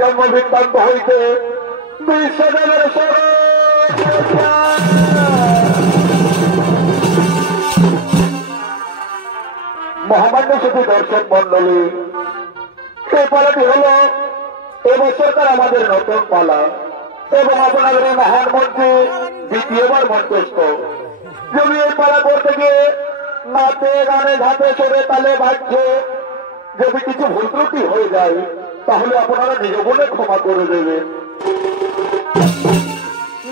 জন্ম বৃত্তান্ত হইতে বিশ্বদেবের মহামান্য শুধু দর্শক মন্ডলী, এই পালাটি হল এবছরকার আমাদের নতুন পালা এবং আপনাদের এই মহান মঞ্চে দ্বিতীয়বার মঞ্চস্থ। যদি এই পালা করতে গিয়ে নাচে গানে ঘাটে চড়ে তালে বাজছে যদি কিছু ভুল ত্রুটি হয়ে যায় তাহলে আপনারা নিজ বলে ক্ষমা করে দেবেন।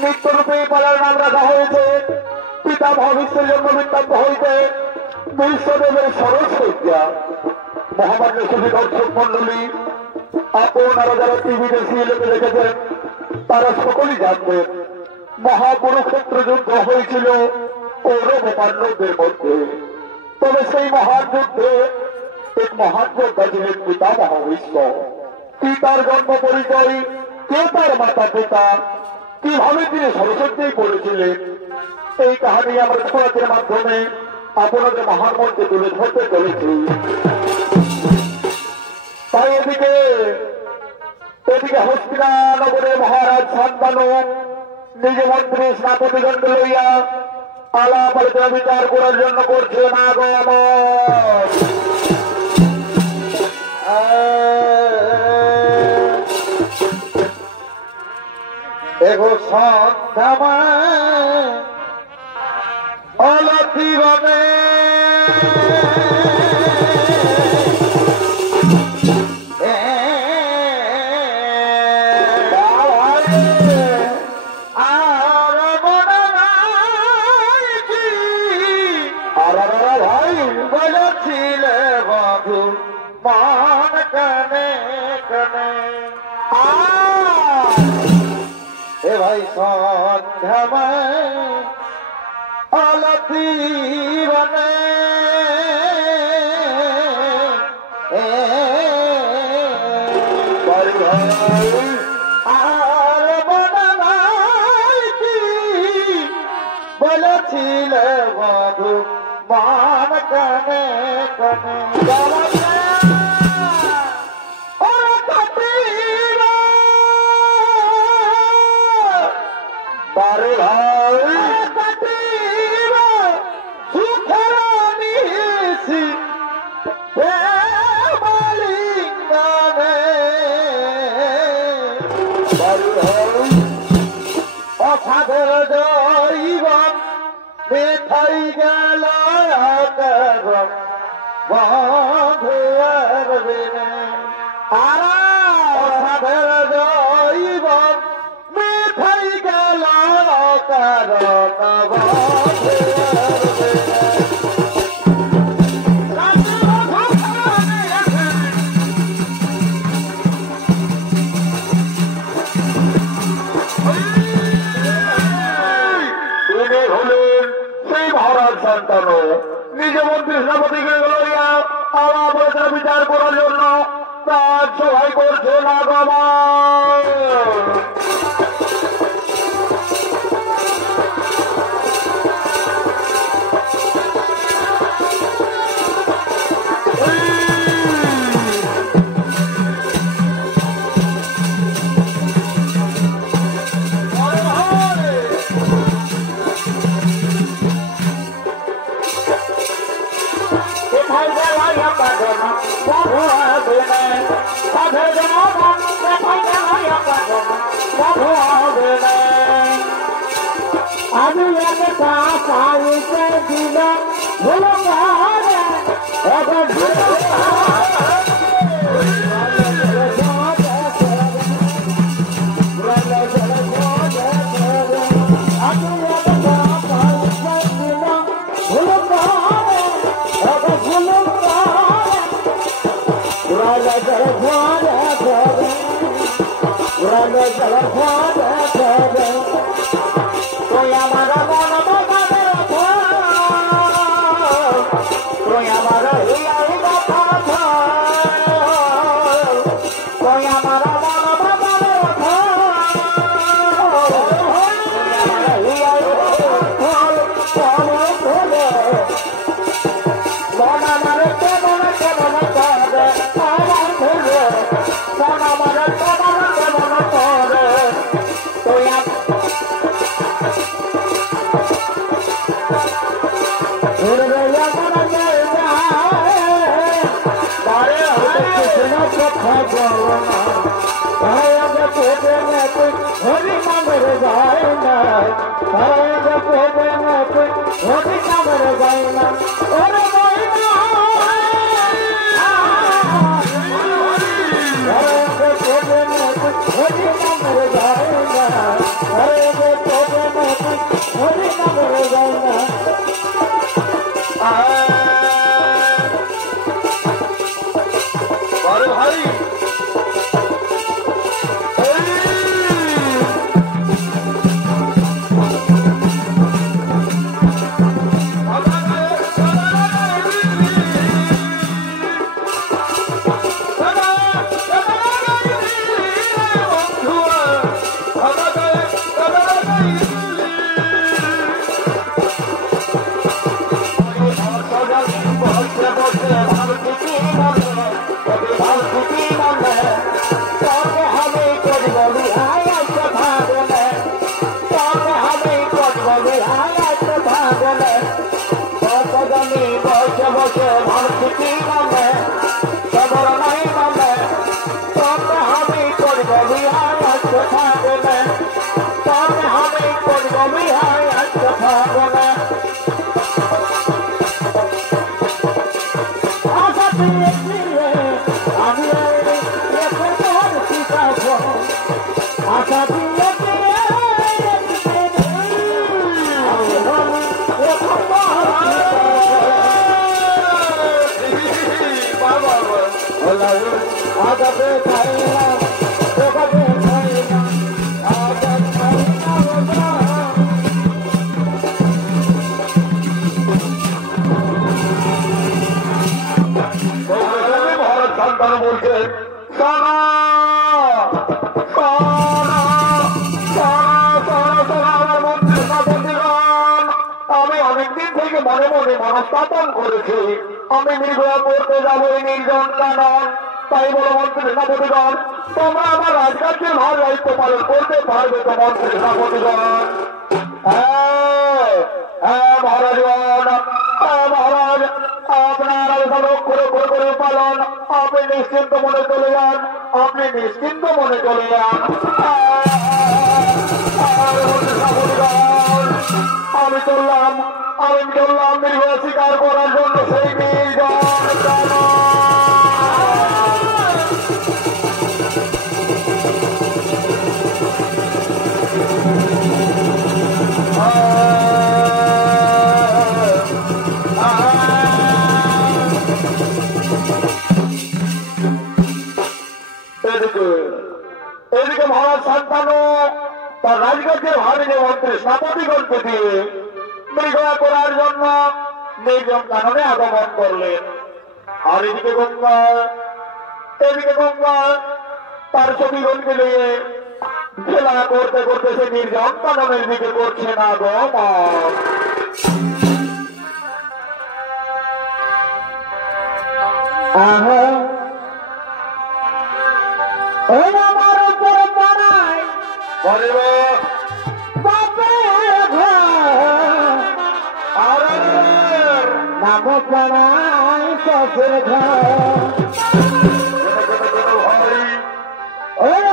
নিত্যরূপে এই পালার নাম রাখা হয়েছে পিতা মহাবিশ্বের জন্ম বৃত্তান্ত হইতে বিশ্বদেবের সরস্বত্যা। মহামান্য শুধু দর্শক মন্ডলী, আপনারা যারা টিভিতে সিরিয়ালে দেখেছেন তারা সকলেই জানবেন মহাকুরুক্ষেত্র যুদ্ধ হয়েছিল কৌরব ও পাণ্ডবদের মধ্যে। তবে সেই মহান যুদ্ধে এক মহান যোদ্ধা ছিলেন পিতা মহাবিশ্ব। কি তার জন্ম পরিচয়, কে তার মাতা পিতা, কিভাবে তিনি সরস্বতী পড়েছিলেন, এই কাহিনী আমরা ছোড়াদের মাধ্যমে আপনাদের মহান মঞ্চে তুলে ধরতে চলেছি। তাই এদিকে হস্তিনানগরে মহারাজ শান্তনু নিজ মন্ত্রী স্নাপতিগণকে লইয়া আলাপ আলোচনা বিচার করার জন্য করছেন আগমন। এগো সন্ধ্যাময় অলতি বনে সন্ধ্যাময় অলতি বনে আর বনমালী বলেছিল মধু মান কনে কনে বারে ভাই সুখের নিশি প্রেমলিঙ্গনে বারে ভাই অসাধের জৈবন মেথাই গেল বন্ধুয়ার বিনে আর অসাধের জৈবন মেথাই গেল কারণ হলেন সেই মহারাজ শান্তনু নিজ মন্ত্রী সেনাপতিকে লইয়া আলাপ আলোচনা বিচার করার জন্য তার সভাই করছেন আগমন। আমি একটা পাইতে দিল ভুলো এখন Son যায় না ওরে কামড় যায় না ওরে ভাই মনে মনে মনস্থাপন করেছি আমি নির্ভয়া করতে যাবো নির্জন কানন তাই বলো মন্ত্রী সেনাপতিগণ তোমরা আমার রাজকার্যের ভার দায়িত্ব পালন করতে পারবে তো মন্ত্রী সেনাপতিগণ মহারাজগণ মহারাজ আপনার করে পালন আপনি নিশ্চিন্ত মনে চলে যান আপনি নিশ্চিন্ত মনে চলে যান আমি চললাম নির্ভয় স্বীকার করার জন্য সেই নির্জন এদিকে মহারাজ শান্তানু তার রাজগাছের ভাবিনে মন্ত্রী স্থাপতিগণকে দিয়ে নির্ভয়া করার জন্য নির্জন কাননে আগমন করলেন আর এদিকে গঙ্গা তার ছবিগণকে নিয়ে খেলা করতে করতে সে নির্জন কাননের দিকে করছে না আগমন আমার উপর বানায় বাপের ঘর নাম বানায় শ্বশুর ঘর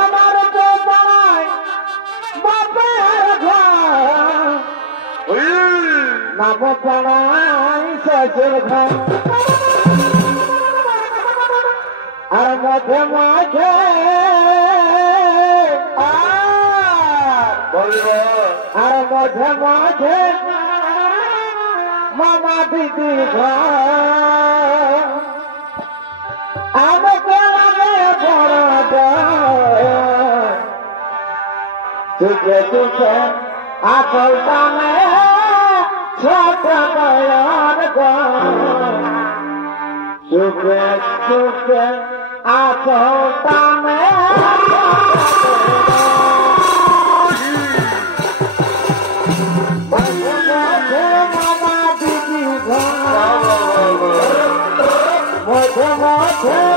আমার উপর বানায় বাপের ঘর নাম বানায় শ্বশুর ঘর আর মাঝে মাঝে আর মাঝে মাঝে মামা দিদি ঘর আমাকে লাগে বড় চুপে চুপে আসল দামে ছোট বয়ার ঘর চুপে চুপে আসল দামে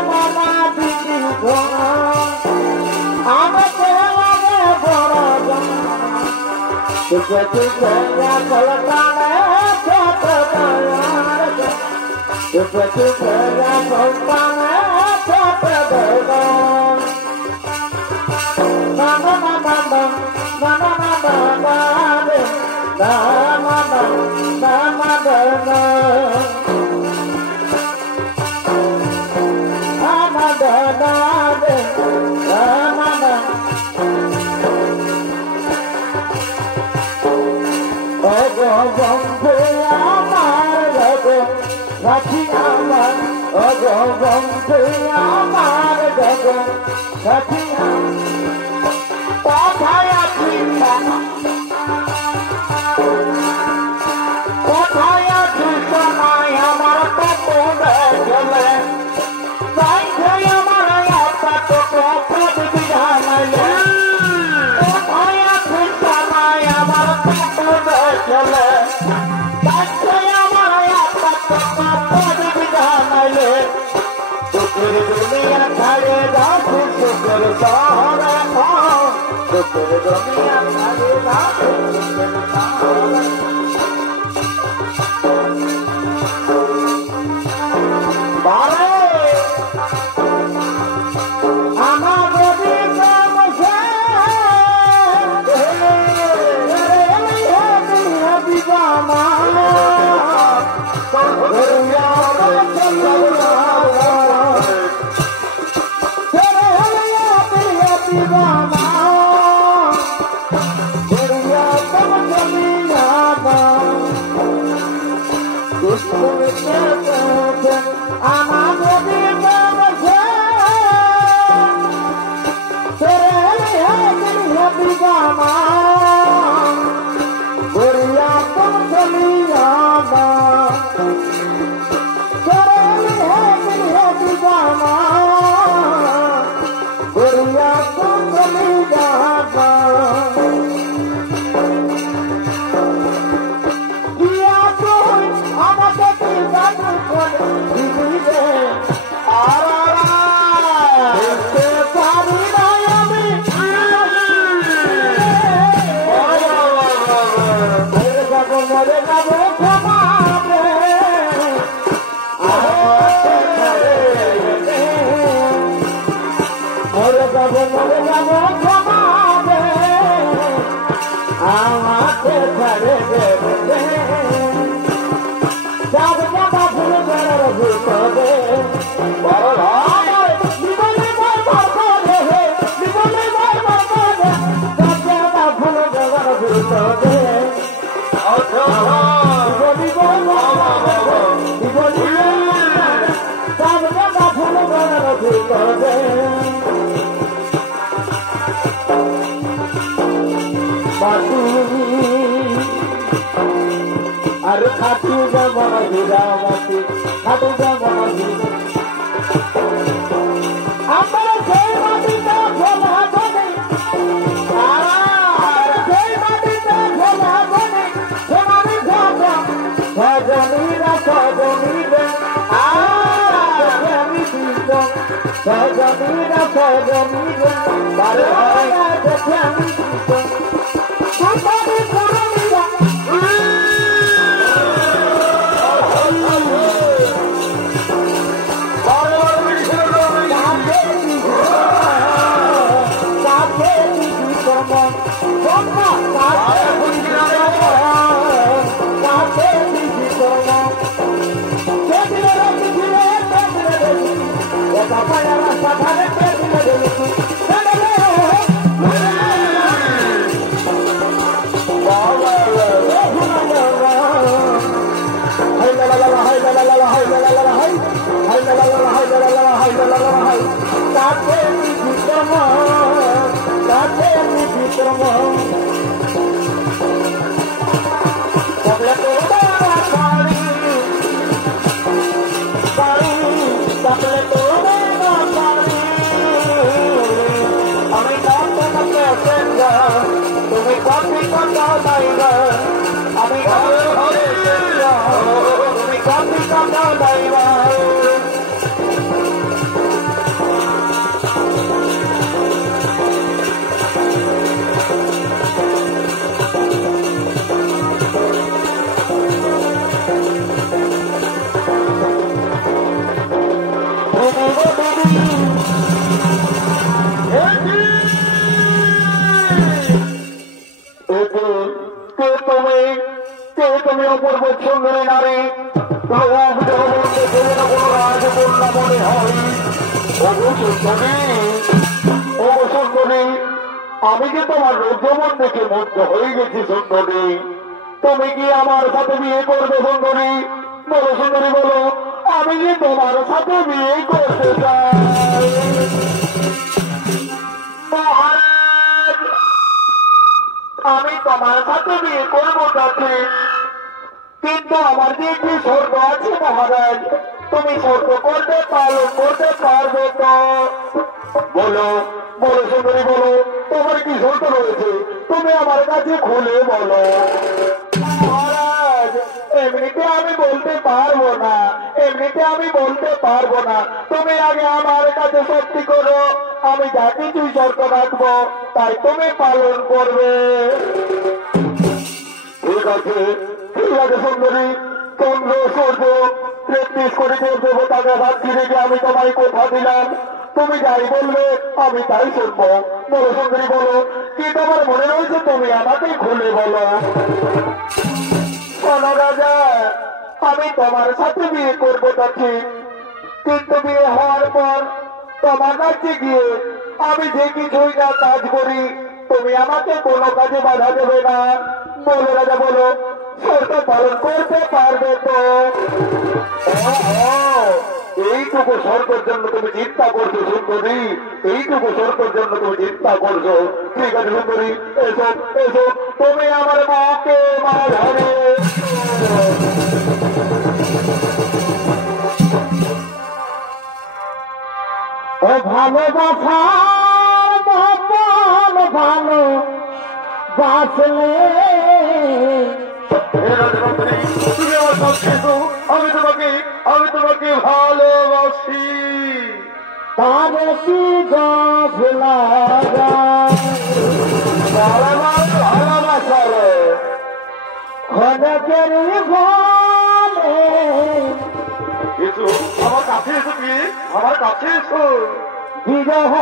মামা দিদি আমাকে লাগে বড় চুপে চুপে আসল দামে ছোট বয়ার চুপে চুপে আসল দামে ছোট বয়ার তুমি সুন্দরী, আমি কি তোমার রৌদ্রমন দেখে মুগ্ধ হয়ে গেছি সুন্দরী? তুমি কি আমার সাথে বিয়ে করবে সুন্দরী? বলো সুন্দরী বলো, আমি কি তোমার সাথে বিয়ে করতে চাই? মহারাজ, আমি তোমার সাথে বিয়ে করবো তাকে, কিন্তু আমার যে একটি শর্ত আছে মহারাজ, তুমি শর্ত করতে পালন করতে পারবে তো? বলো বলো সুন্দরী বলো, তোমার কি শর্ত রয়েছে? তুমি আমার কাছে খুলে বলো। মহারাজ, এমনিতে আমি বলতে পারবো না, এমনিতে আমি বলতে পারবো না। তুমি আগে আমার কাছে সত্যি করো, আমি যা কিছুই শর্ত রাখবো তাই তুমি পালন করবে। ঠিক আছে ঠিক আছে সুন্দরী, চন্দ্র সূর্য 33 কোটি দেবতাকে সাক্ষী রেখে আমি তোমায় কথা দিলাম, তুমি যাই বলবে আমি তাই শুনবো। বলো সুন্দরী বলো, কি তোমার মনে রয়েছে? তুমি আমাকে খুলে বলো। শোনো রাজা, আমি তোমার সাথে বিয়ে করবো তা ঠিক, কিন্তু বিয়ে হওয়ার পর তোমার কাছে গিয়ে আমি যে কিছুই না কাজ করি, তুমি আমাকে কোনো কাজে বাধা দেবে না। বলো রাজা বলো, শর্ত পালন করতে পারবে তো? এইটুকু শর্তের জন্য তুমি চিন্তা করছো সুন্দরী, এইটুকু শর্তের জন্য তুমি চিন্তা করছো। ঠিক আছে সুন্দরী, এসো এসো, তুমি আমার মাকে মাঝারে। ও ভালোবাসার মতন ভালো বাঁচলে তুমি আমার পক্ষে তো, আমি তোমাকে ভালোবাসি। তারে কি ভোলা ভালোবাসা রে অনেকের বলে এসো আমার কাছে, এসো কি আমার কাছে এসো। বিরহ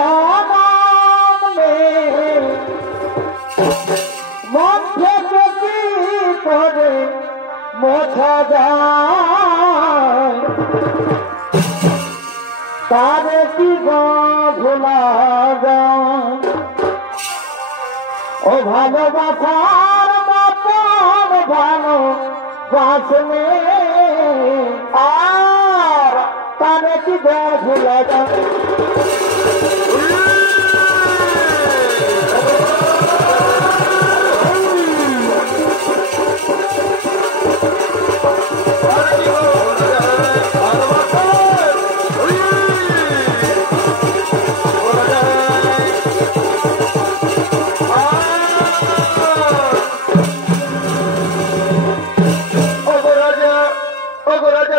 নামে মন থেকে কি করে মোছা যায়, তারে কি ভোলা যায়। ও ভালোবাসার মতন ভালো বাসলে আর তারে কি ভোলা যায়।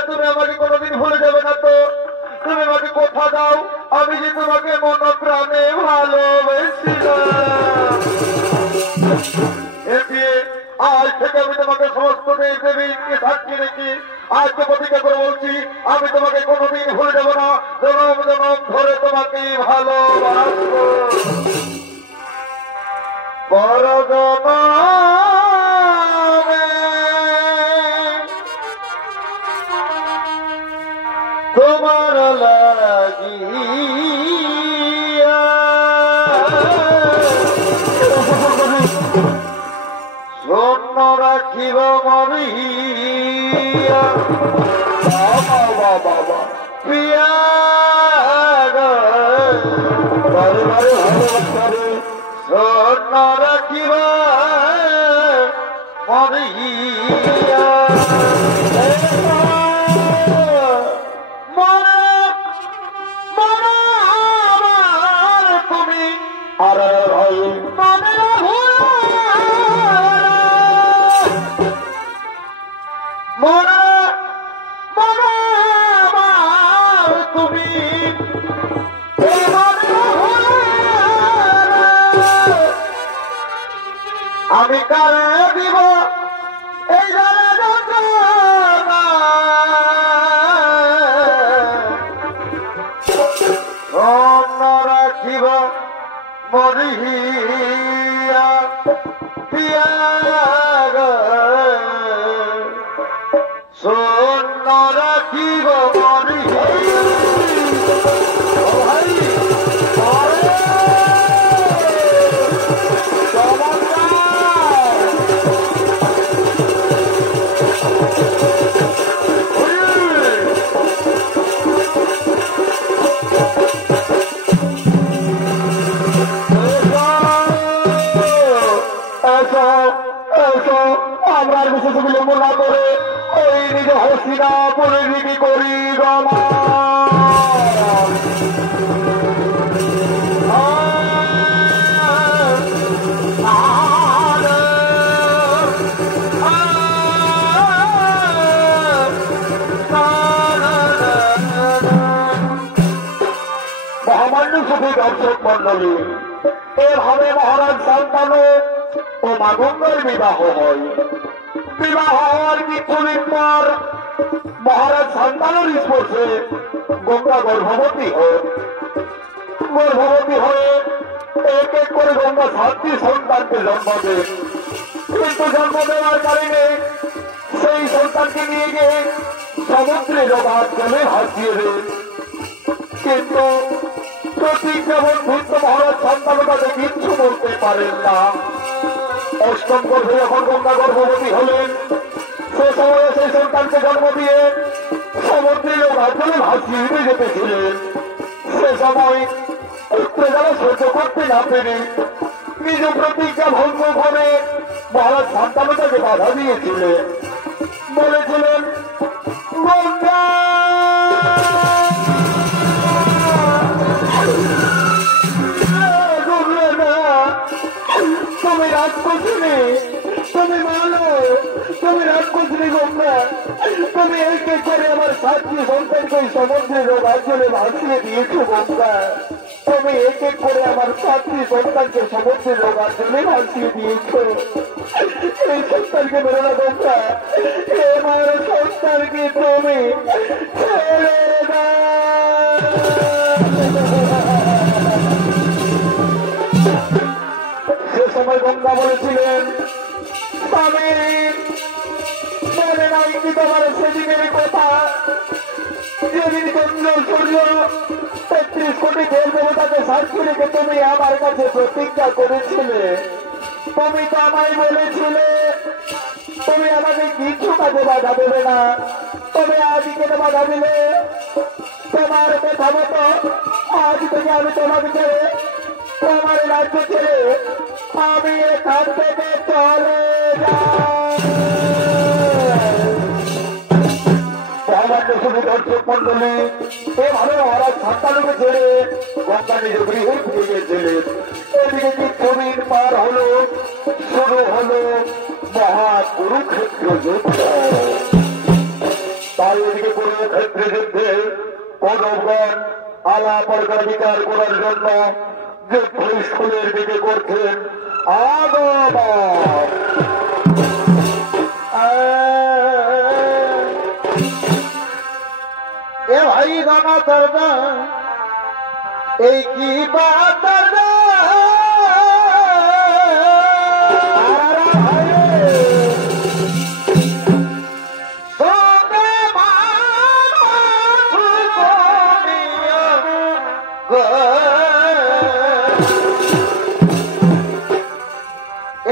তুমি আমাকে কোনোদিন ভুলে যাবে না তো? তুমি আমাকে কথা দাও, আমি যে তোমাকে মন প্রাণে ভালোবেসেছিলাম। আজ থেকে আমি তোমাকে সমস্ত দেবীকে সাক্ষী রেখি আজকে প্রতিজ্ঞা করে বলছি, আমি তোমাকে কোনোদিন ভুলে যাবো না, জনম জনম ধরে তোমাকে ভালোবাসবো। বড় তোমার লাগিয়া শূন্য রাখিব মরিয়া বাবা পিয়া শূন্য রাখিব মরিয়া আমি কারে দিব এই অন্য রাখিব মরিয়া পিয়া শূন্য রাখিব মরিয়া বেশি বিলম্ব না করে ওই নিজ হস্তিনাপুরে দিকে করি মহামান্য সুখী দর্শক মন্ডলী, এভাবে মহারাজ শান্তনু ও মা গঙ্গার বিবাহ হয়। বিবাহ হওয়ার কিছুদিন পর মহারাজ শান্তনুর স্পর্শে গঙ্গা গর্ভবতী হয়ে এক এক করে গঙ্গা 7টি সন্তানকে জন্ম দেন। কিন্তু জন্ম দেওয়ার কারণে সেই সন্তানকে নিয়ে গিয়ে সমুদ্রে জগৎ জলে ভাসিয়ে দেন। কিন্তু প্রতিজ্ঞা বন্ধুত্ব মহারাজ শান্তনু তাকে কিচ্ছু বলতে পারেন না। অষ্টম গর্ভে যখন গঙ্গা গর্ভবতী হলেন, সে সময়ে সেই সন্তানকে জন্ম দিয়ে সমুদ্রে জগৎ জলে ভাসিয়ে দিয়ে যেতেছিলেন। সে সময় পুত্রে যারা সহ্য করতে না পেরে নিজ প্রতিজ্ঞা ভঙ্গ করে মহারাজ শান্তনু তাকে বাধা দিয়েছিলেন। বলেছিলেন, গঙ্গা তুমি রাজকোষিনী, তুমি মানো, তুমি রাজকোষিনী গঙ্গা, তুমি এক এক করে আমার 7টি সন্তানকে সমুদ্রে জলে ভাসিয়ে দিয়েছো গঙ্গা। তুমি এক এক করে আমার 7টি সন্তানকে সমুদ্রে জলে ভাসিয়ে দিয়েছো। এই সন্তানকে মেরো না গঙ্গা, আমার সন্তানকে তুমি ছেড়ে দাও। সে সময় গঙ্গা বলেছিলেন, স্বামী মনে নাই কি তোমার সেদিনের কথা, যেদিন চন্দ্র সূর্য 33 কোটি দেব দেবতাকে সাক্ষী রেখে তুমি আমার কাছে প্রতিজ্ঞা করেছিলে। তুমি তো আমায় বলেছিলে তুমি আমাকে কিছু কাজে বাধা দেবে না। তবে আজ কেন বাধা দিলে? তোমার কথা মতো আজ থেকে আমি তোমাকে ছেড়ে, তোমার রাজ্য ছেড়ে আমি এখান থেকে চলে যাই। দর্শক মন্ডলী, এভাবে মহারাজ শান্তনুকে ছেড়ে গঙ্গা নিজ গৃহে ফিরে গিয়েছিলেন। এদিকে কিছুদিন পার হলো, শুরু হলো মহা কুরুক্ষেত্র যুদ্ধ। তাই এদিকে কুরুক্ষেত্র যুদ্ধে কৌরবগণ আলাপ অধিকার করার জন্য যুদ্ধ স্কুলের দিকে করছেন আগমন। এ ভাই গানা করবা এই কি বাত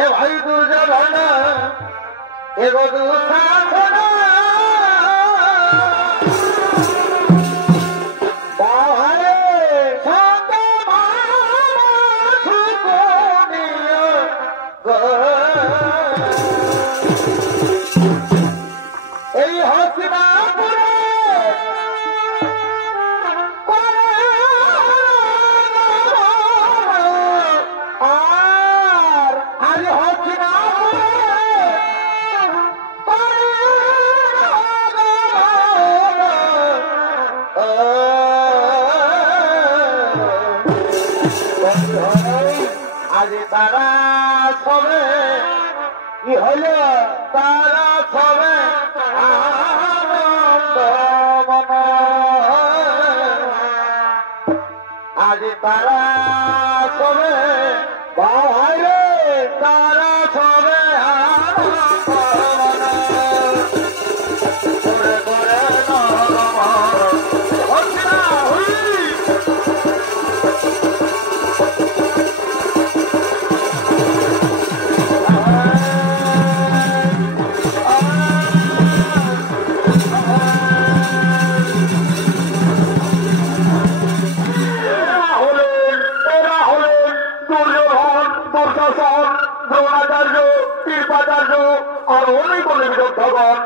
এ ভাই দুজা ভানা এগো দুসা এই হস্তিনাপুরে আর আজ হস্তিনাপুরে আজ তারা সবে কি হল, তারা সবে আনন্দ মনা। আজ তারা সবে বাইরে, তারা সবে আনন্দ মনা। করে করে দুর্যোধন দুঃশাসন, দ্রোণাচার্য, কৃপাচার্য আর অনেক অনেক যোদ্ধাগণ,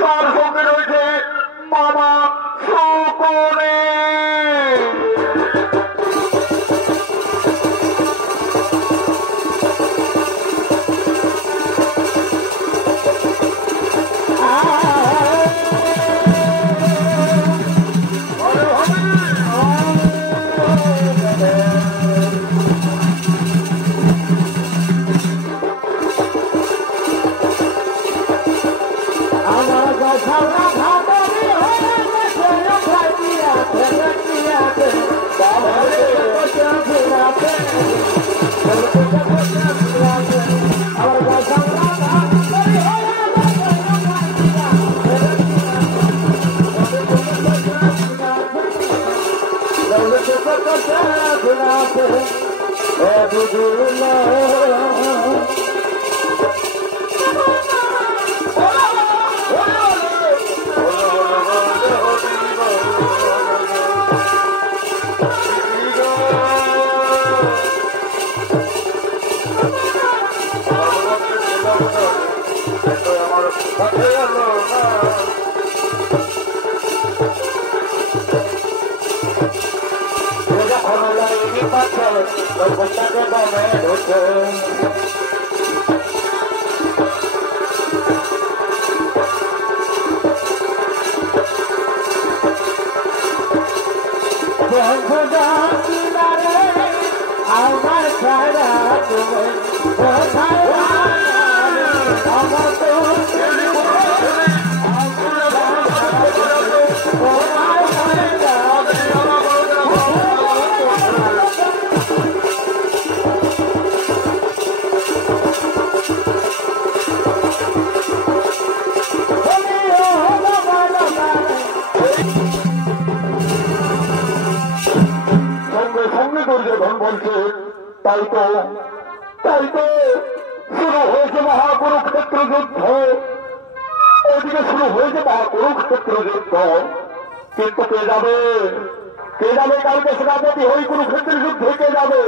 তার সঙ্গে রয়েছে মামা শকুনি। তাই তো শুরু হয়েছে মহাকুরুক্ষেত্র যুদ্ধ, ওইদিকে শুরু হয়েছে মহাকুরুক্ষেত্র যুদ্ধ, কিন্তু কে যাবে কালকে সেনাপতি হই কুরুক্ষেত্রের যুদ্ধে কে যাবে?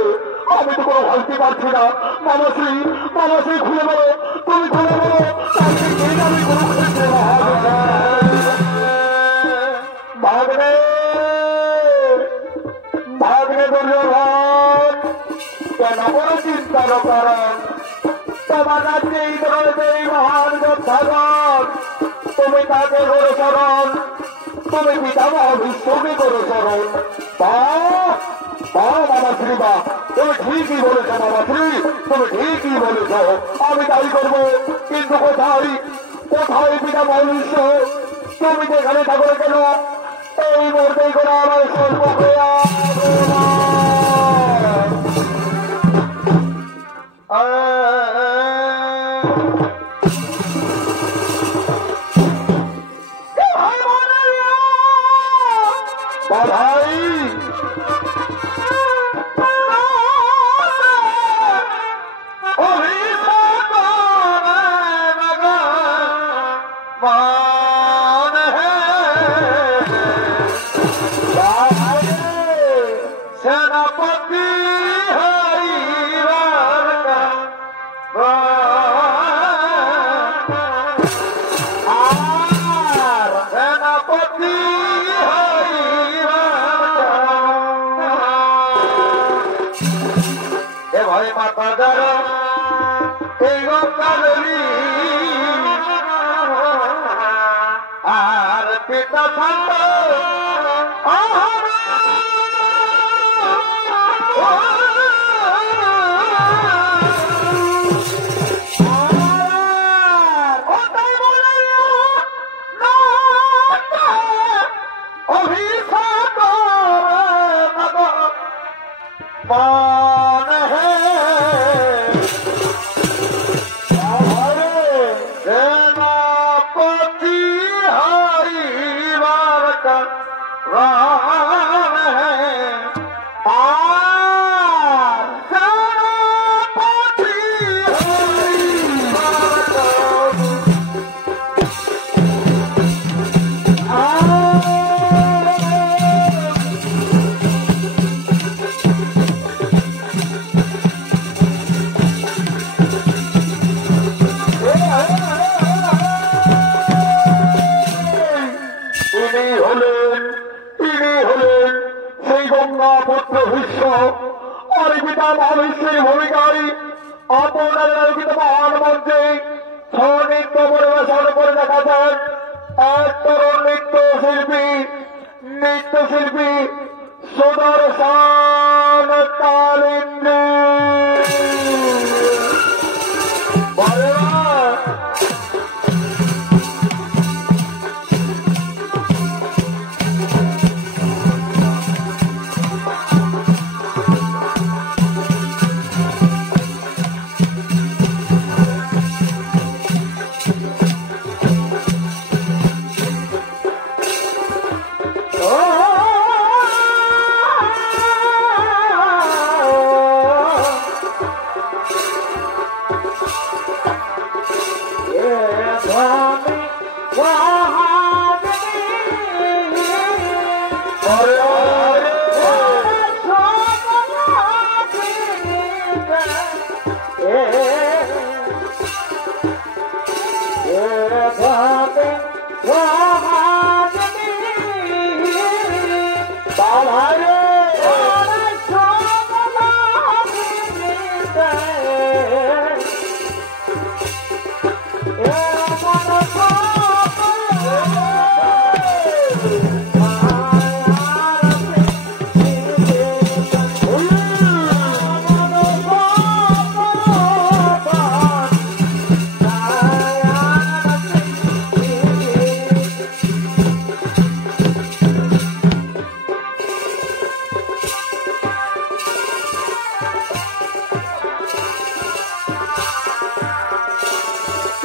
আমি তো কোনো ভাবতে পারছি না। মানসী খুলে বলো, তুমি খুলে বলো, কালকে কে যাবে কুরুক্ষেত্রে? ভাগ্নে দুর্যোধন, কেন বড় চিন্তার কারণ? তোমার রাজ্যেই রয়েছে এই মহান যোদ্ধাগণ, তুমি তাকে করো স্মরণ, তুমি পিতামহ বিশ্বকে করো স্মরণ। মামাশ্রী বা তুমি ঠিকই বলেছ, মামাশ্রী তুমি ঠিকই বলেছ, আমি তাই করবো। কিন্তু কোথায় পিতামহ বিশ্ব? তুমি যেখানে থাকো কেন, এই মুহূর্তেই করে আমার সর্বক্রিয়া আর পিতা আপনাদের আলোকিত মহান মঞ্চে নৃত্য পরিবেশন করে দেখাচ্ছেন এক তরুণ নৃত্যশিল্পী সুদর্শন Kalindi.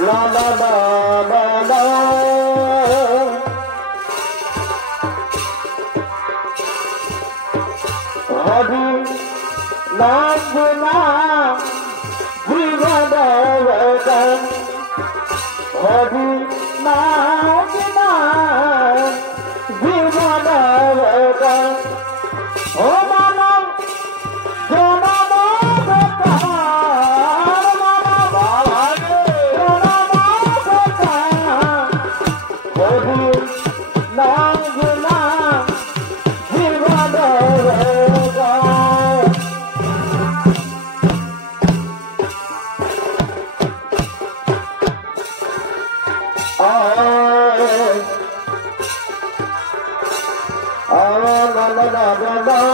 La la la la la. Hari Nandina Jivadavan. Hari Nandina Jivadavan. Oh mama, Jana Baba.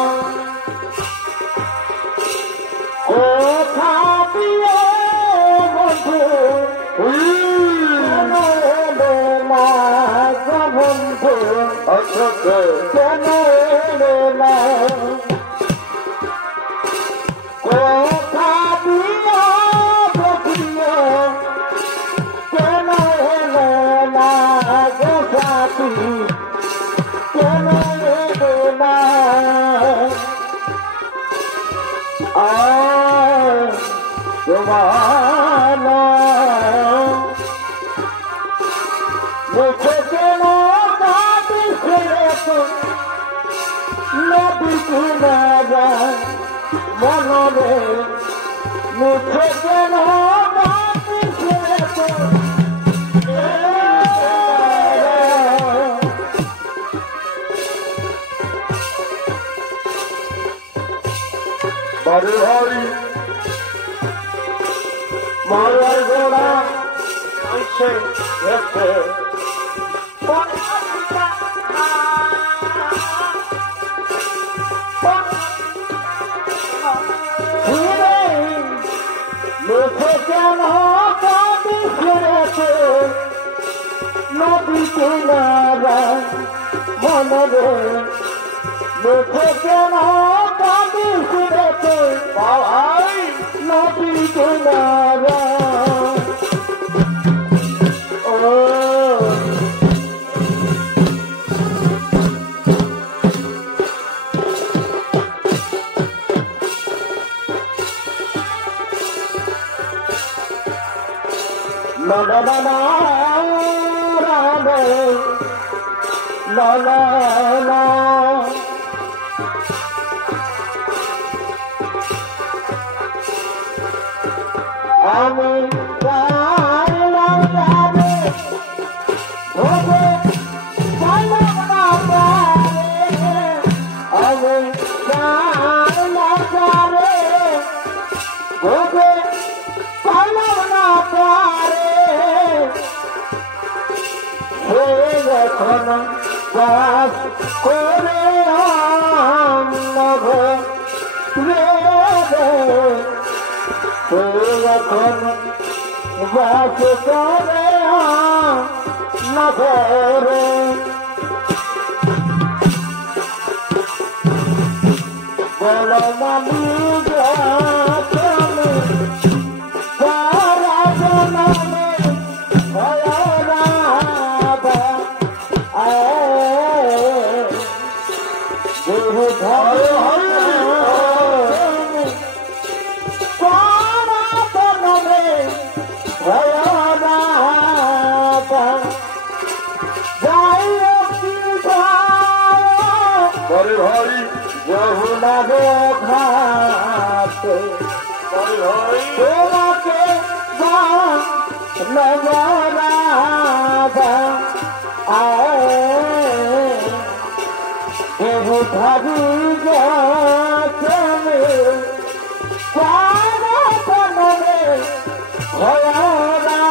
যখন বাস করে যখন বাস করে নগরে বল মামি যমুনা ঘাটে তোমাকে নগরাবা কেবু ভাবি গেছে পারবে ভয়রাবা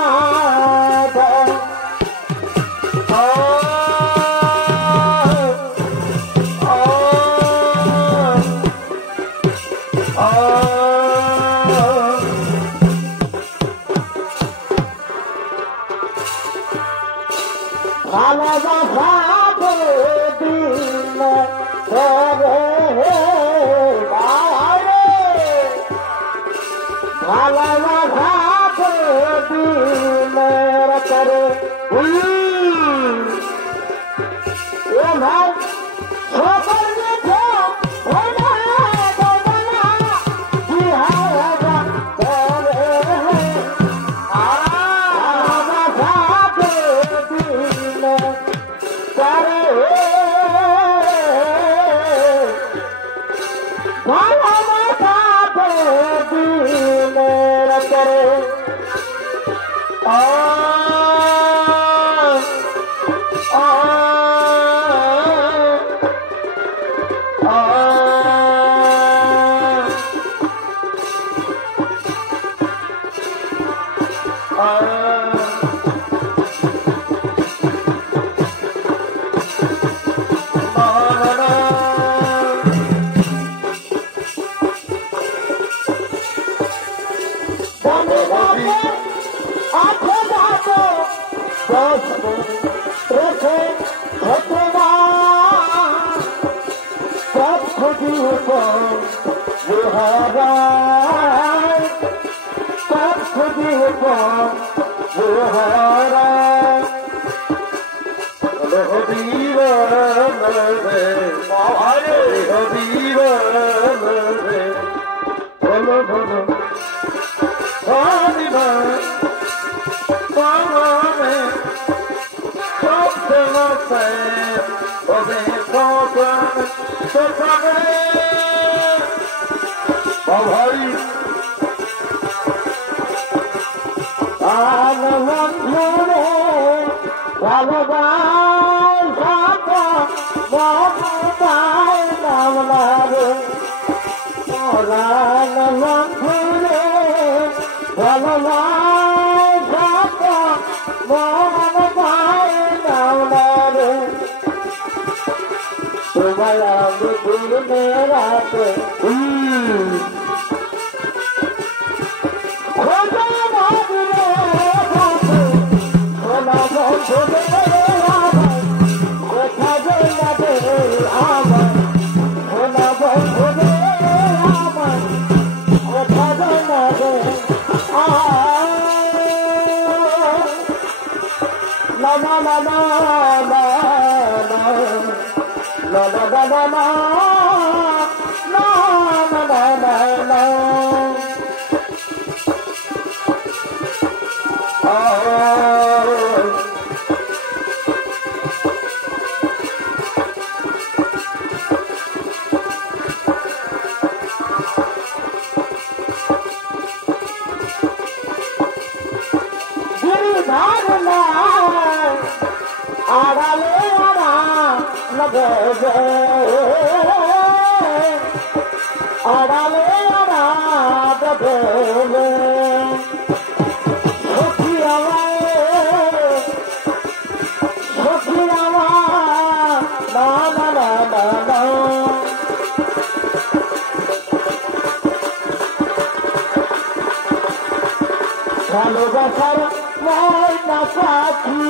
ভালোবাসার ময়না পাখি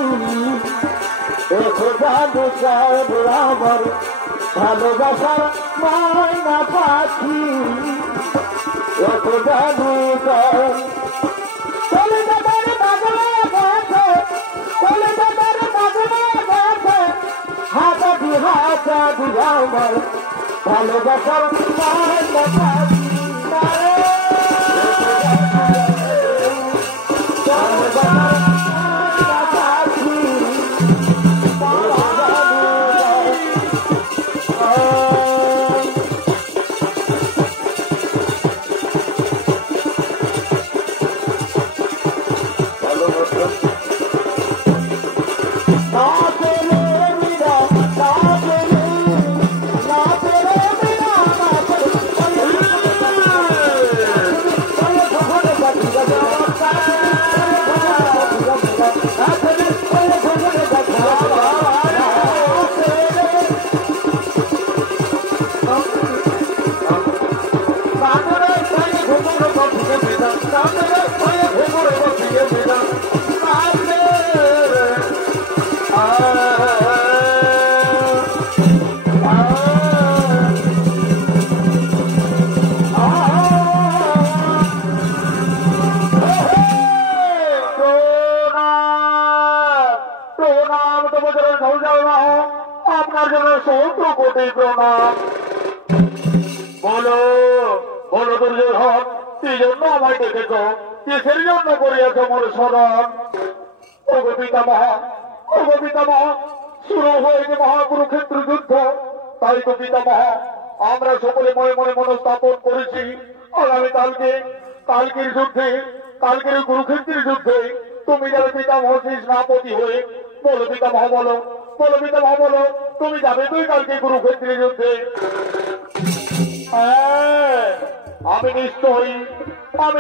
এসে জাদু আমার ভালোবাসার ময়না পাখি এসে জাদু চলে যাবার বাগলা গেছে চলে যাবার বাগলা গেছে হাতা দি আমার ভালোবাসার ময়না পাখি আপনার জন্য সৌত্র কোটি প্রণাম। বলো বলো দুর্যোধন, কি জন্য আমায় ডেকেছ? কিসের জন্য করিয়াছ মোর স্মরণ? ওগো পিতামহ, ওগো পিতামহ, শুরু হয়েছে মহাকুরুক্ষেত্র যুদ্ধ। তাই তো পিতামহ আমরা সকলে মনে মনে মনস্থাপন করেছি আগামীকালকে কালকের যুদ্ধে, কালকের কুরুক্ষেত্রের যুদ্ধে তুমি যাবে পিতামহ সেনাপতি হয়ে। বলো পিতামহ, বলো বলো পিতামহ, বলো তুমি যাবে তুই কালকে কুরুক্ষেত্রের যুদ্ধে? আমি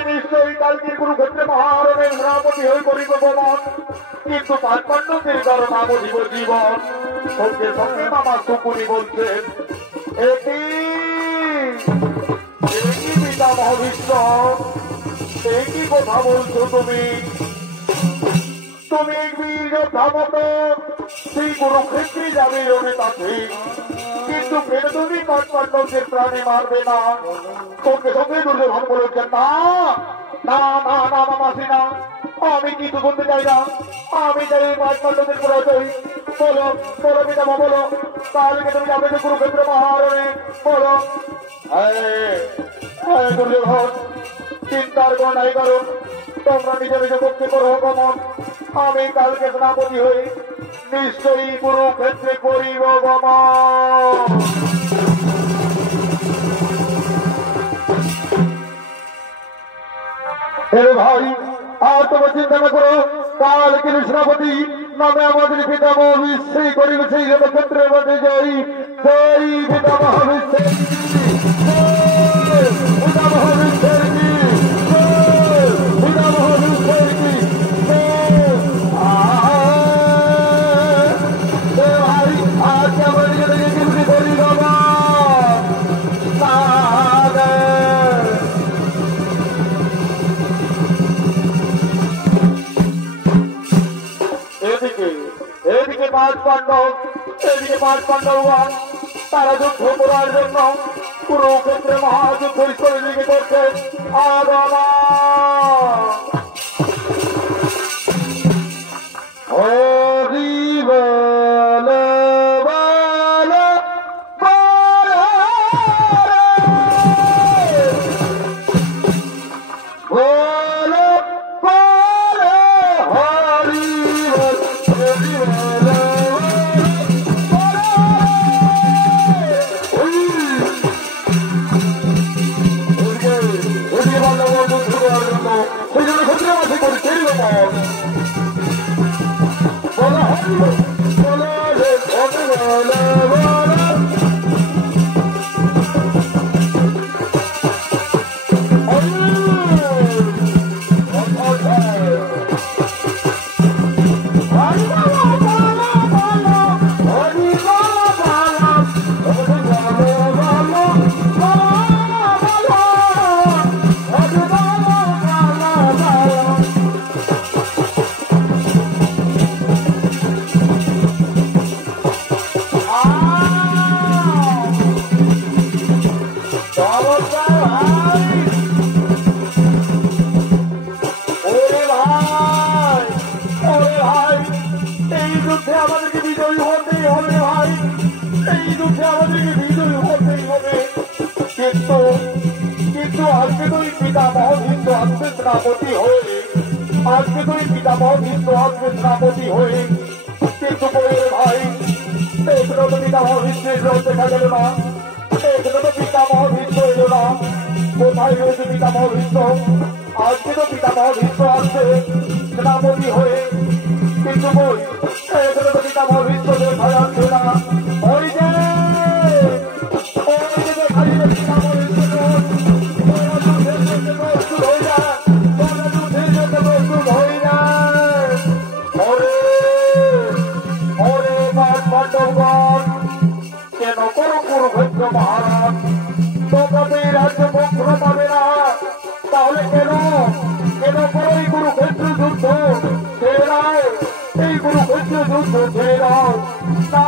নিশ্চয়ই কালকের কুরুক্ষেত্রে মহারণের সেনাপতি হয়ে করিব গমন, কিন্তু পাণ্ডবদের কারণ আমদিব জীবন। সঙ্গে সঙ্গে মামা সুকুনি বলছেন, একই পিতামহ ভীষ্ম, একই কথা বলছো তুমি? তুমি বীর যোদ্ধা মতো সেই কুরুক্ষেত্রে যাবে রণে তাকে, কিন্তু ফের তুমি পাণ্ডবদের প্রাণে মারবে না। সঙ্গে সঙ্গে দুর্যোধন বলেছেন, না না না না মামাসি না, আমি কিছু বলতে চাই না, আমি চাই পাণ্ডবদের পরাজয়। বলো বলো পিতামহ, বলো কালকে তুমি যাবে যে কুরুক্ষেত্র মহারণে? বলো। দুর্যোধন চিন্তার কোনো নাই, কারণ তোমরা নিজের নিজ পক্ষে করো গমন। আমি কালকে সেনাপতি হই, নিশ্চয়ই কুরুক্ষেত্রে করিব গমন। ভাই আর তোমার চিন্তা না করো, কালকে সেনাপতি নামে আমাদের পিতামহ বিশ্রী করিবে সেই ক্ষেত্রের মধ্যে জয়ী জয়ী পিতামহ বিশ্রী, পিতামহ বিশ্রের কি, পিতামহ বিশ্রের কি। ভাই আজকে আমার নিজেকে কিন্তু করি বাবা। এদিকে পাঁচ পাণ্ডব তারা যুদ্ধ করার জন্য কুরুক্ষেত্রে মহাযুদ্ধ করে দিকে করছে। আগমা হরি বল বল বল বল বল হরি বল হরি বল। কিন্তু কিন্তু আজকে তুই পিতামহ ভীষ্ম আজকে সেনাপতি হয়ে আজকে তুই পিতামহ ভীষ্ম আজকে সেনাপতি হয়ে কিন্তু বইয়ের ভাই এগুলো তো পিতামহ ভীষ্মের লোক দেখা গেল না এগুলো তো পিতামহ ভীষ্ম এলো না কোথায় রয়েছে পিতামহ ভীষ্ম আজকে তো পিতামহ ভীষ্ম আসছে সেনাপতি হয়ে কিন্তু বই এগুলো তো পিতামহ ভীষ্ম দেখা যাচ্ছে না ওই যে খালি পিতামহ ভীষ্ম প্রস্তুত হয়ে যায় যুদ্ধের জন্য প্রস্তুত হয়ে যায় ওরে পাণ্ডবগণ কেন করো কুরুক্ষেত্র মহারাজ তোমাকে রাজ্য বক্র পাবে না তাহলে কেন কেন করো এই কুরুক্ষেত্র যুদ্ধ ছেড়ে দাও এই কুরুক্ষেত্র যুদ্ধ ছেড়ে দাও না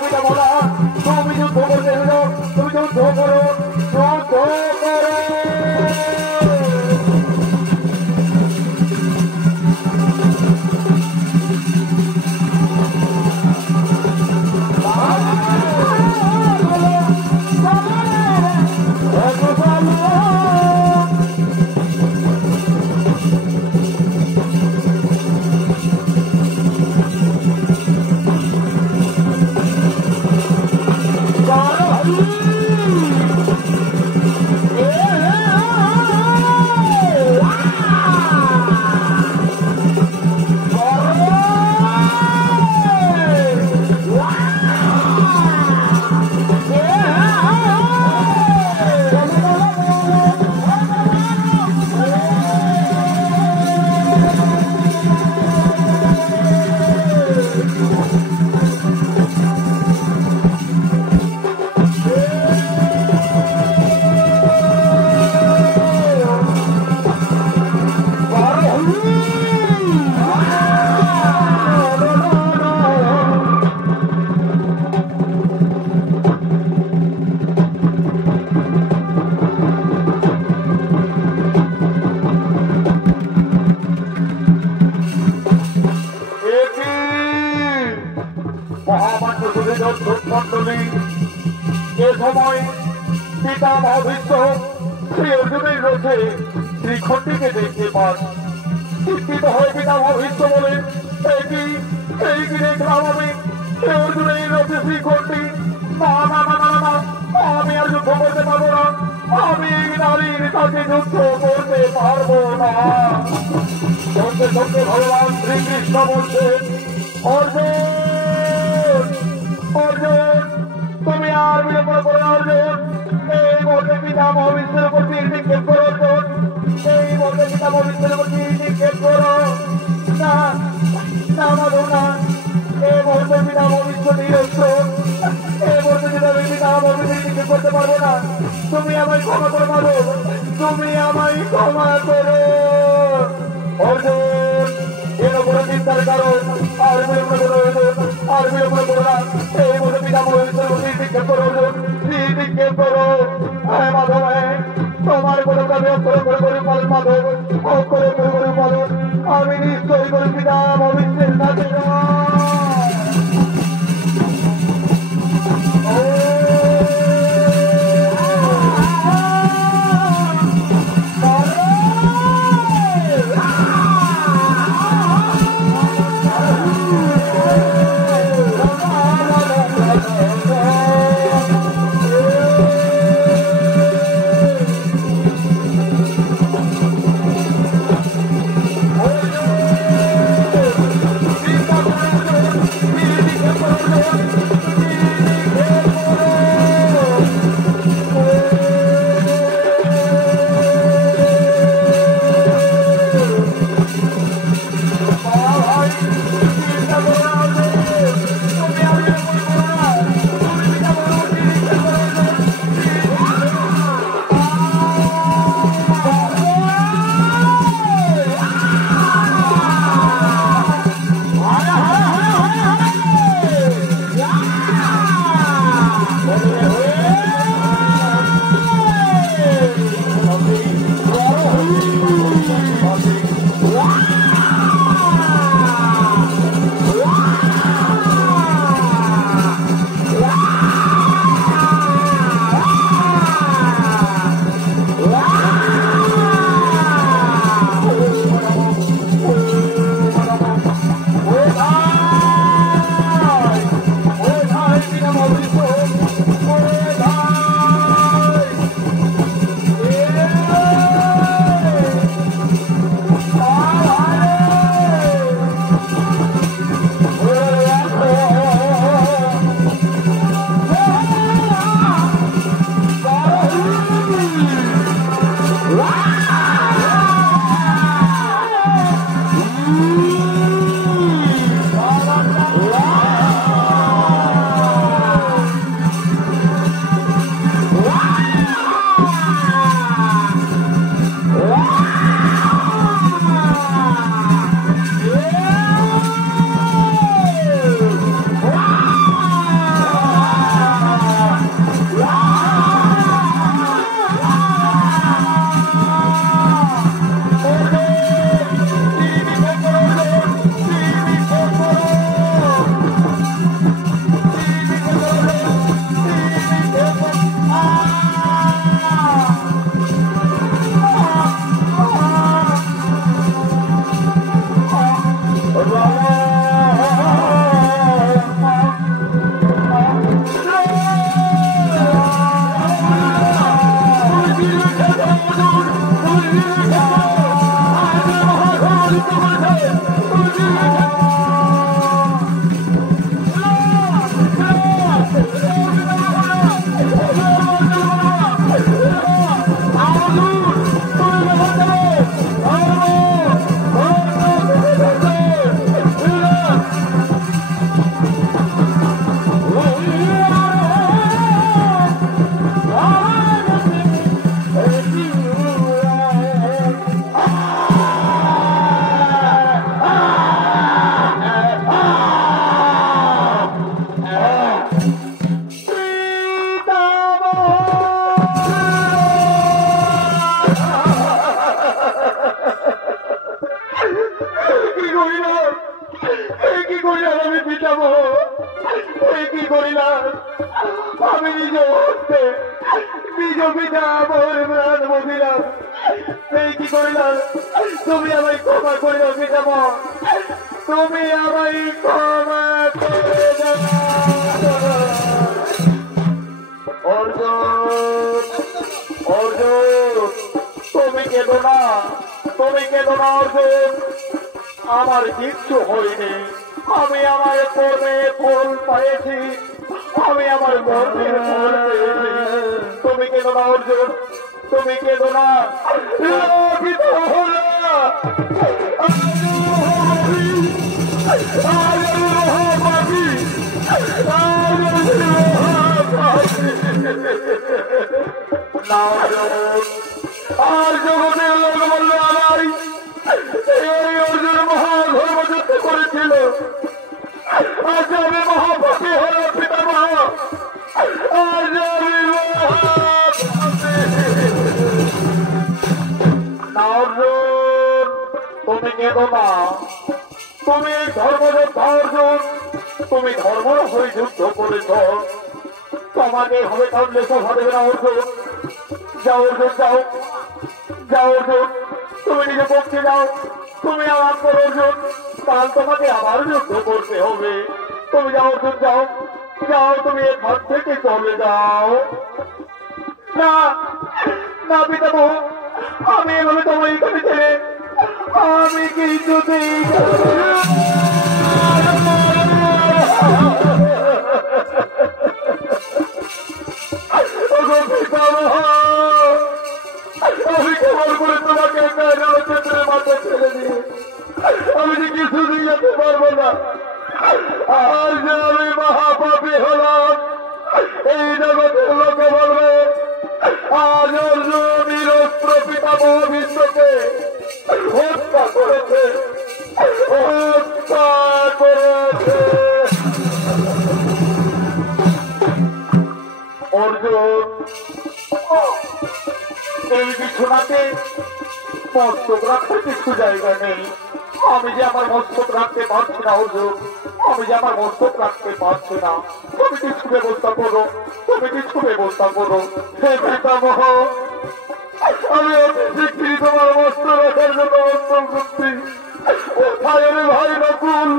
পিতা বলা তুমি যুদ্ধ করতে এলো তুমি যুদ্ধ করো যুদ্ধ করো মন্ডলী এ সময় পিতামহ ভীষ্ম শ্রী অর্জুনের রথে শ্রীখণ্ডীকে দেখতে পান চিন্তিত হয়ে পিতামহ ভীষ্ম বলে এই কি দেখলাম আমি শ্রী অর্জুনের রথে শ্রীখণ্ডী না না না না না আমি আর যুদ্ধ করতে পারবো না আমি এই নারীর সাথে যুদ্ধ করতে পারবো না সঙ্গে সঙ্গে ভগবান শ্রীকৃষ্ণ বলছেন অর্জুন অর্জুন তুমি আর বিলম্ব করো অর্জুন এই মুহূর্তে পিতামহ ভীষ্মের উপর তীর নিক্ষেপ করো অর্জুন এই মুহূর্তে পিতামহ ভীষ্মের উপর তীর নিক্ষেপ করো না না মাধব না এই মুহূর্তে পিতামহ ভীষ্ম নিরস্ত্র এই মুহূর্তে পিতামহ ভীষ্ম নিক্ষেপ করতে পারবো না তুমি আমায় ক্ষমা করো মাধব তুমি আমায় ক্ষমা করো অর্জুন এর উপরে চিন্তার কারণ আর বিলম্ব করো আর বিলম্ব করো না এই মুহূর্তে পিতামহ ভীষ্মের উপর তীর নিক্ষেপ করো অর্জুন তীর নিক্ষেপ করো হ্যাঁ মাধব হ্যাঁ তোমার কোনো কাজে অক্ষরে করে করে পালন মাধব অক্ষরে করে করে পালন আমি নিশ্চয়ই করে পিতামহ ভীষ্মের সাথে তুমি আমায় ক্ষমা করে দাও পিতামহ, তুমি আমায় ক্ষমা করে দাও। অর্জুন, অর্জুন, তুমি কেঁদো না, তুমি কেঁদো না অর্জুন, আমার কিচ্ছু হয়নি। আমি আমার কর্মের ফল পেয়েছি, আমি আমার কর্মের ফল পেয়েছি। তুমি কেঁদো না অর্জুন, তুমি কেঁদো না। আর জগতের লোক বলল আমার এই অর্জুন মহাধর্মযুদ্ধ করেছিল, আজ আমি মহাপাপী হল পিতামহ, আজ আমি অর্জুন, তুমি কেঁদো না, তুমি এই ধর্মযোদ্ধা অর্জুন, তুমি ধর্ম হয়ে যুদ্ধ করেছ, তোমাকে হবে কাঁদলে সভা দেবে না অর্জুন। যাও অর্জুন, যাও, যাও অর্জুন, তুমি নিজে পক্ষে যাও, তুমি আরাম করো অর্জুন, কাল তোমাকে আবার যুদ্ধ করতে হবে। তুমি যাও অর্জুন, যাও, যাও, তুমি এর ঘর থেকে চলে যাও। না না পিতামহ, আমি এভাবে তোমার এখানে ছেড়ে আমি কিছুতেই পিতামহ, আমি কেমন করে তোমাকে মাথা ছেড়ে দিয়ে আমি যে কিছুতেই যেতে পারবো না। আর যে আমি মহাপাপী হলাম, এই জগতের লোকে বলবে আজ অর্জুন নিরস্ত্র পিতামহ বিশ্বকে হত্যা করেছে, হত্যা করেছে। অর্জুন, এই বিছানাতে মস্তক রাখতে কিছু জায়গা নেই, আমি যে আমার মস্তক রাখতে পারছি না অর্জুন, আমি যে আমার মস্তক রাখতে পারছি না, তুমি কিছু ব্যবস্থা করো, তুমি কিছু ব্যবস্থা করো। হে পিতামহ, আমি অতি শীঘ্রই তোমার মস্তক রাখার জন্য অন্তর করছি। কোথায় রে ভাই নকুল,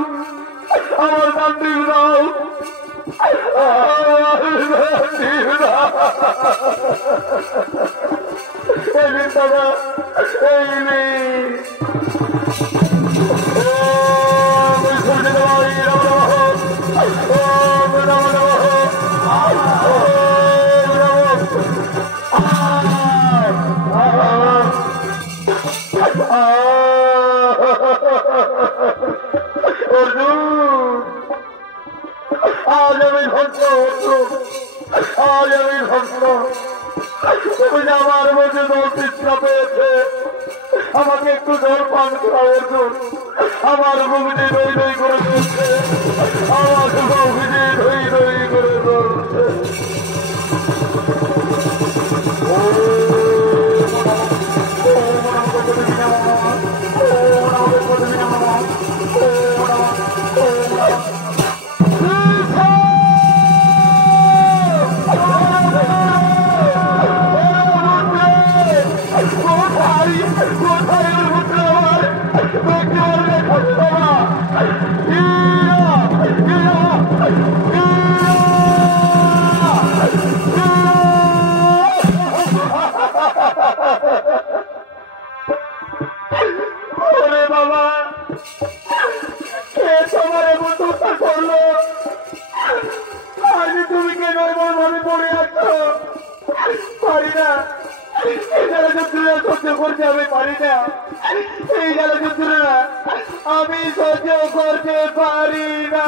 আমার গান্ডীর রাও, এই দাদা, আজ আমি ভক্ত, আজ আমি ভক্ত, তুমি আমার মধ্যে জল তৃষ্ণা পেয়েছে, আমাকে একটু জল পান করা অর্জুন। আমার বুকটি রই রই করে চলছে, আমার বুকটি রই রই করে চলছে। বাবা কে তোমার এমন দশা করলো আজ তুমি কেন এমন ভাবে পড়ে আছো পারি না এই জ্বালা যন্ত্রণা সহ্য করতে আমি পারি না এই জ্বালা যন্ত্রণা আমি সহ্য করতে পারি না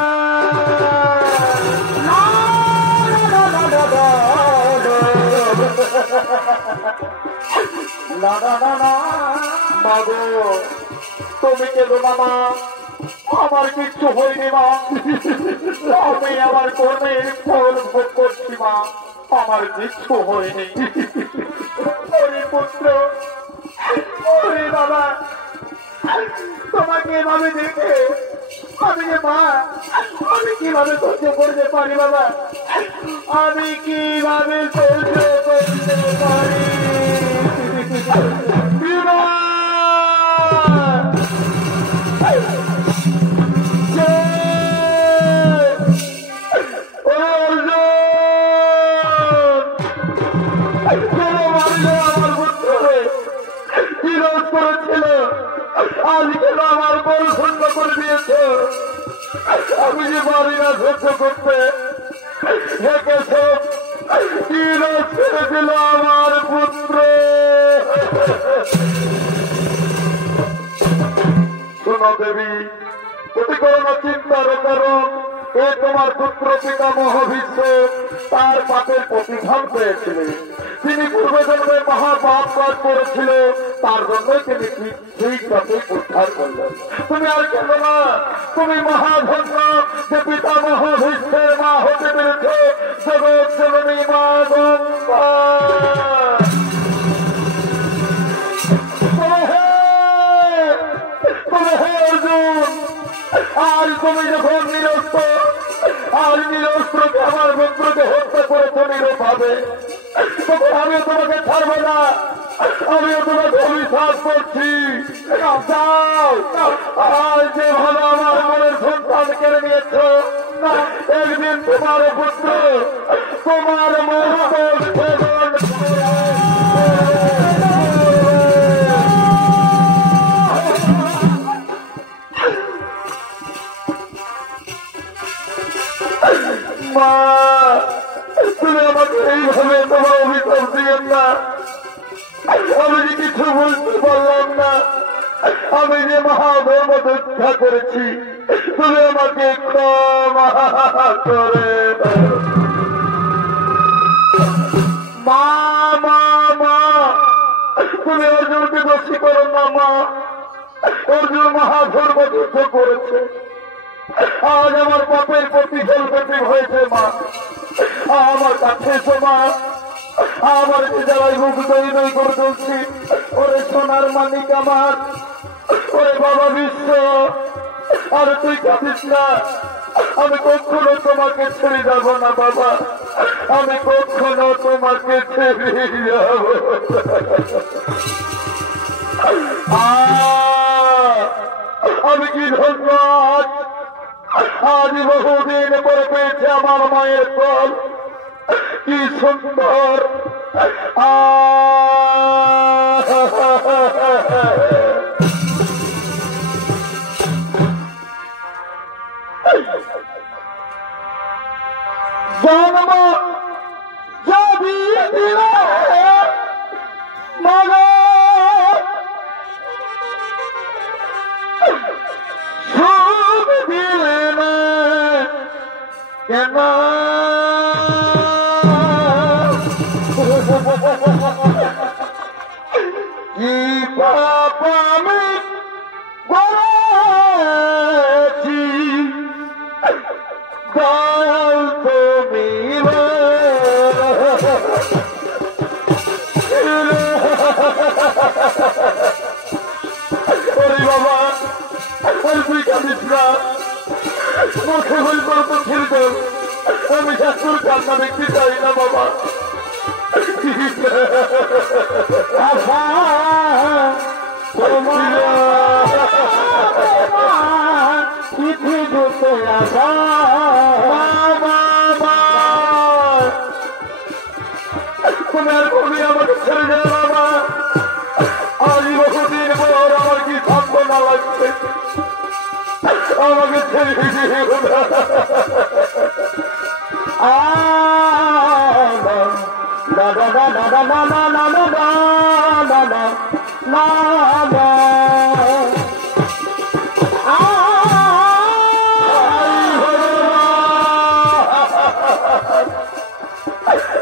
মাগো তুমি কেন না মা আমার কিচ্ছু হয়নি মা আমি আমার কর্মের ফল ভোগ করছি মা আমার কিচ্ছু হয়নি পুত্র ওরে বাবা তোমাকে এভাবে দেখে আমি যে মা আমি কিভাবে সহ্য করতে পারি বাবা আমি কিভাবে সহ্য করতে পারি আমার বল সহ্য করে দিয়েছে আমি যে পারি না সহ্য করতে ছেড়ে দিল আমার পুত্র শোনো দেবী ক্ষতি করো না চিন্তার কারণ এ তোমার পুত্র পিতামহ ভীষ্ম তার পাপের প্রতিফল পেয়েছিলেন তিনি পূর্বজন্মে মহাপাপ কাজ করেছিল তার জন্য তিনি ঠিক পথে উদ্ধার করলেন তুমি আর কেন না তুমি মহাধন্য যে পিতামহ ভীষ্মের মা হতে পেরেছে জগৎ জননী মা গঙ্গা আর তুমি যখন নিরস্ত্র আর নিরস্ত্রকে আমার পুত্রকে হত্যা করেছো নিরভাবে তখন আমিও তোমাকে ছাড়বো না আমিও তোমাকে অভিশাপ করছি আর যেভাবে আমার মনের সন্তান কেড়ে নিয়েছ একদিন তোমার পুত্র তোমার মা তুমি আমাকে এইভাবে তোমার অভিশাপ দিয়েন না আমি যে কিছু বলতে পারলাম না আমি যে মহাধর্ম রক্ষা করেছি তুমি আমাকে ক্ষমা করে মা মা মা তুমি অর্জুনকে দোষী করো না মা অর্জুন মহাধর্ম যুদ্ধ করেছে আজ আমার পাপের প্রতিফল পেতে হয়েছে মা আমার কাছে এসো মা আমার যে যারাই মুখ দই দই করে চলছি ওরে সোনার মানিক আমার ওরে বাবা বিশ্ব আর তুই কাঁদিস না আমি কখনো তোমাকে ছেড়ে যাব না বাবা আমি কখনো তোমাকে ছেড়ে যাব আমি কি ধন্যবাদ আজ বহুদিন পরে পেয়েছে আমার মায়ের ফল কি সুন্দর জন্ম যদি দিল মগা সুখ দিলে না কেন কি পাপ আমি করেছি দয়াল তুমি ওরে বাবা আর তুই কাঁদিস না মুখে হল করবো ছেড়ে আমি শাশুর কান্না দেখতে চাই না বাবা তোমার কবি আমাকে ছেড়ে যায় বাবা আজ বহুদিন পর আমার কি থাকবো না বেদনা লাগছে, আমাকে ছেড়ে দিও না।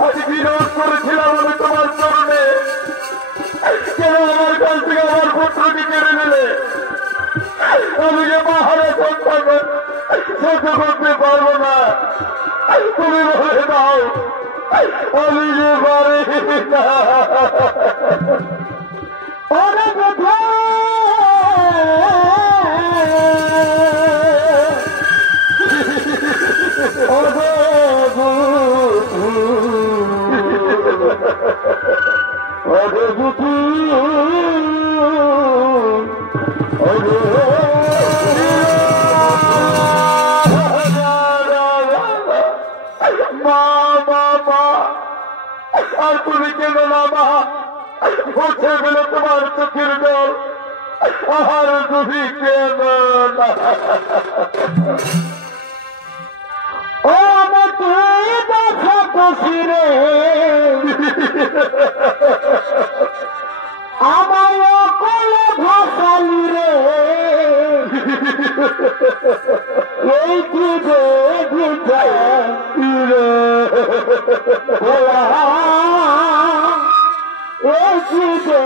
আমি বিরোধ করেছিলাম আমি তোমার চরণে, কেন আমার কাছ থেকে আমার পুত্রকে কেড়ে নিলে? আমি যে পাহাড়ে সন্তান সহ্য করতে পারবো না, তুমি বলে দাও আমি যে পারি না। আর তুমি কেন না মা, উঠে গেল তোমার চোখের জল, আর তুমি কেন না? ও আমাকে দেখা খুশি রে, আমার কোলে ভাসালি রে, এই কি যে গীতা এই কি যে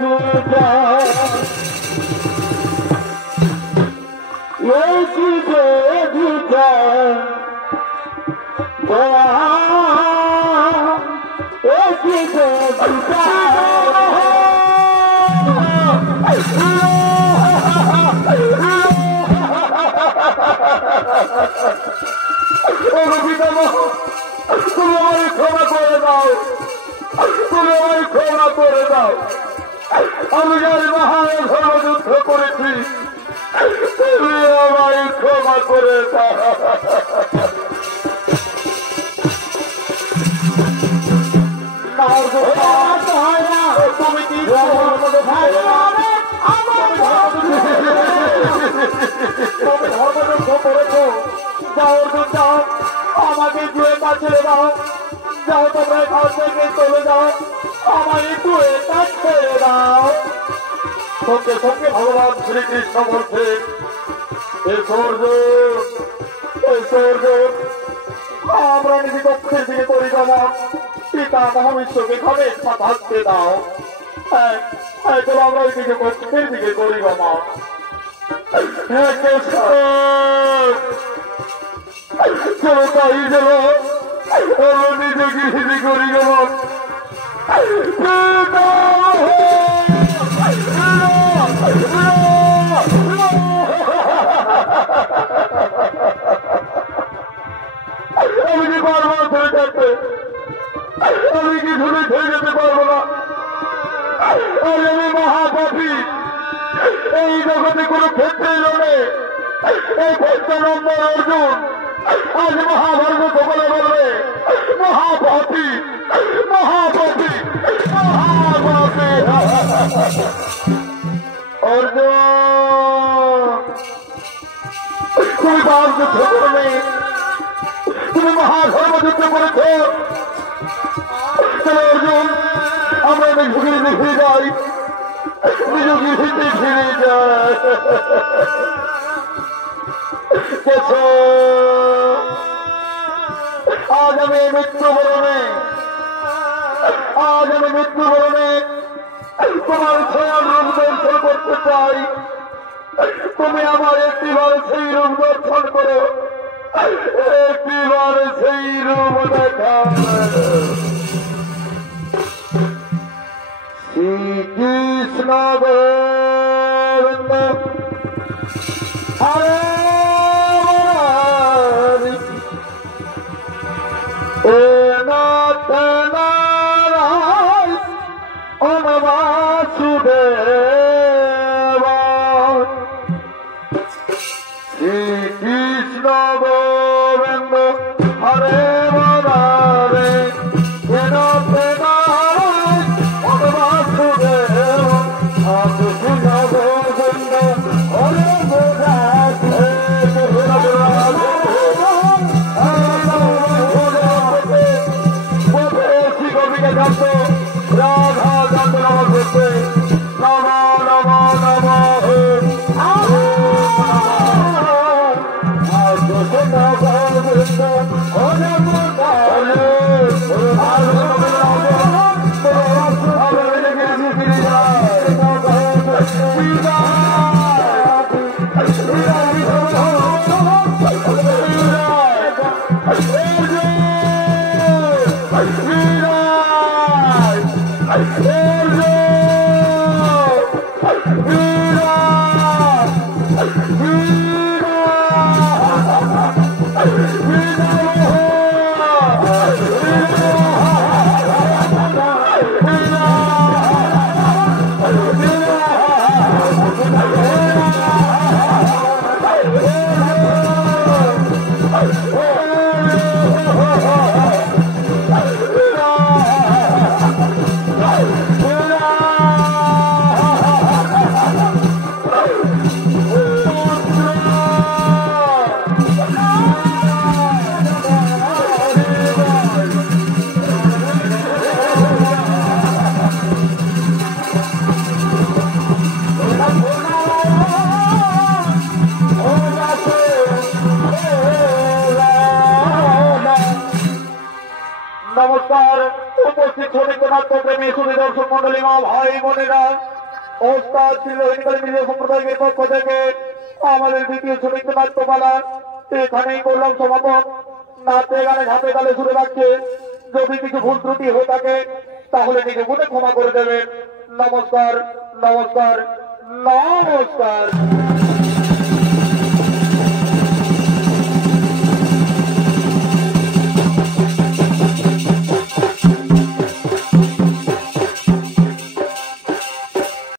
গীতা, এই কি যে গীতা, এই কি যে গীতা। তুমি আমায় ক্ষমা করে দাও, তুমি আমায় ক্ষমা করে দাও। আমি যার মহান ধর্মযুদ্ধ করেছি, তুমি আমায় ক্ষমা করে দাও। তুমি কি ধর্মযুদ্ধ করেছো? যাও অর্জুন যাও, আমাকে জুয়ে না ছেড়ে দাও, যাও তোমরা এখান থেকে চলে যাও, আমার একটু এটা ছেড়ে দাও। সঙ্গে সঙ্গে ভগবান শ্রীকৃষ্ণ বলছে, আমরা নিজে কক্ষের দিকে পরিক্রমণ, পিতা মহাবিশ্বকে ঘরে থাকতে দাও। চলো আমরা ওই দিকে কক্ষের দিকে পরিক্রমণ। চলো তাই চলো, আমরা নিজে গৃহিণী পরিক্রমণ। আমি কি পারবো ধরে থাকতে? আমি কি ধরে ধরে যেতে পারবো না? আমি মহাপাপী, এই জগতে কোনো ক্ষেত্রে নয়। এই নম্বর অর্জুন আজ মহাভারত সকলে বলবে মহাপাপী, মহাপাপী, মহাপাপী। অর্জুন তুমি বাস যুদ্ধ করবে, তুমি মহাধর্মযুদ্ধ করেছ। চলো অর্জুন আমরা নিজে ফিরে যাই, নিজে ফিরে যাই। আজ আমি মৃত্যুবরণে, আজ আমি মৃত্যুবরণে তোমার ছায়ার রূপ দর্শন করতে চাই। তুমি আমার একটিবার সেই রূপ দর্শন করো, একটিবার সেই রূপ দেখা। শ্রীকৃষ্ণ গোবিন্দ হরে নাথ নারায়ণ বাসুদেব। শ্রীকৃষ্ণ গোবিন্দ হরে হরে নাথ নারায়ণ বাসুদেব। নমস্কার উপস্থিত শ্রমিক নাট্যপ্রেমী সুধী দর্শক মন্ডলী মা ভাই বোনেরা, ওস্তাদ শ্রী রোহিণীকালী মিডিয়া সম্প্রদায়ের পক্ষ থেকে আমাদের দ্বিতীয় শ্রমিক নাট্যপালা এখানেই করলাম সমাপন। নাচে গানে ঝাঁপে তালে শুরু রাখছে। যদি কিছু ভুল ত্রুটি হয়ে থাকে তাহলে নিজে মনে ক্ষমা করে দেবেন। নমস্কার, নমস্কার, নমস্কার।